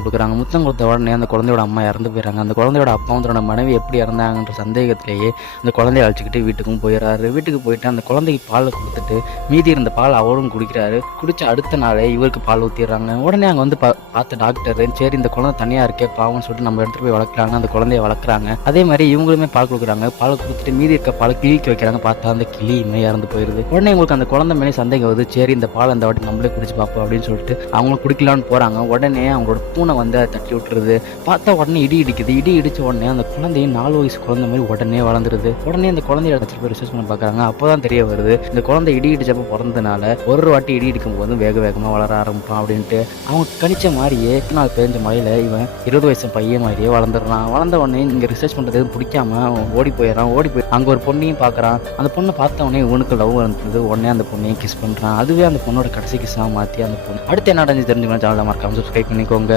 முத்தம் கொடுக்குறாங்க. முத்தம் கொடுத்த உடனே அந்த குழந்தையோட அம்மா இறந்து போயிடறாங்க. அந்த குழந்தையோட அப்பா தன்னோட மனைவி எப்படி இறந்தாங்கன்ற சந்தேகத்திலேயே அந்த குழந்தைய அழைச்சிக்கிட்டு வீட்டுக்கும் போயிடறாரு. வீட்டுக்கு போயிட்டு அந்த குழந்தைக்கு பால் கொடுத்துட்டு மீதி இருந்த பால் அவரும் குடிக்கிறாரு. குடிச்ச அடுத்த நாளே இவருக்கு பால் ஊற்றிடுறாங்க. உடனே அங்கே வந்து பார்த்த டாக்டர், சரி இந்த குழந்தை தனியாக இருக்கே பாவம்னு சொல்லிட்டு நம்ம எடுத்துகிட்டு போய் வளர்க்குறாங்க. அந்த குழந்தைய வளர்க்குறாங்க. அதே மாதிரி இவங்களுமே பால் கொடுக்குறாங்க. பால் கொடுத்துட்டு மீதி இருக்க பால் கிளிக்கு வைக்கிறாங்க. பார்த்தா அந்த கிளியுமே இறந்து போயிடுது. உடனே உங்களுக்கு அந்த குழந்தை மேலே சந்தேகம் வருது. சரி இந்த பால் இந்த வாட்டி நம்மளே குடிச்சு பார்ப்போம் அப்படின்னு சொல்லிட்டு அவங்களும் குடிக்கலான்னு போகிறாங்க. உடனே அவங்களோட பூனை வந்து அதை தட்டி விட்டுருது. பார்த்தா உடனே இடி இடிக்குது. இடி இடிச்ச உடனே அந்த குழந்தையும் 4 வயசு குழந்தை மாதிரி உடனே வளர்ந்துருது. உடனே அந்த குழந்தைய எடுத்துட்டு போய் ரிசர்ச் பண்ண பார்க்குறாங்க. அப்போதான் தெரிய வருது இந்த குழந்தை இடி இடிச்சப்போ பிறந்ததுனால ஒரு வாட்டி இடி இடிக்கும் போது வேகமாக வளர ஆரம்பிப்பான் அப்படின்ட்டு. அவங்க கணிச்ச மாதிரியே நாள் பெஞ்ச மழையில இவன் 20 வயசு பையன் மாதிரியே வளர்ந்துடுறான். வளர்ந்த உடனே இங்கே ரிசர்ச் பண்ணுறது எதுவும் பிடிக்காம அவன் ஓடி போயிடறான். ஓடி போய் அங்கே ஒரு பொண்ணையும் பார்க்குறான். அந்த பொண்ணை பார்த்த உடனே இவனுக்கு லவ் இருந்தது. உடனே அந்த பொண்ணையும் கிஸ் பண்ணுறான். அதுவே அந்த பொண்ணோட கடைசி கிஸ்ஸாக மாற்றி அந்த பொண்ணு அடுத்து என்ன நடந்து தெரிஞ்சுக்கலாம். சேனலை மறக்காம சப்ஸ்கிரைப் பண்ணிக்கோங்க.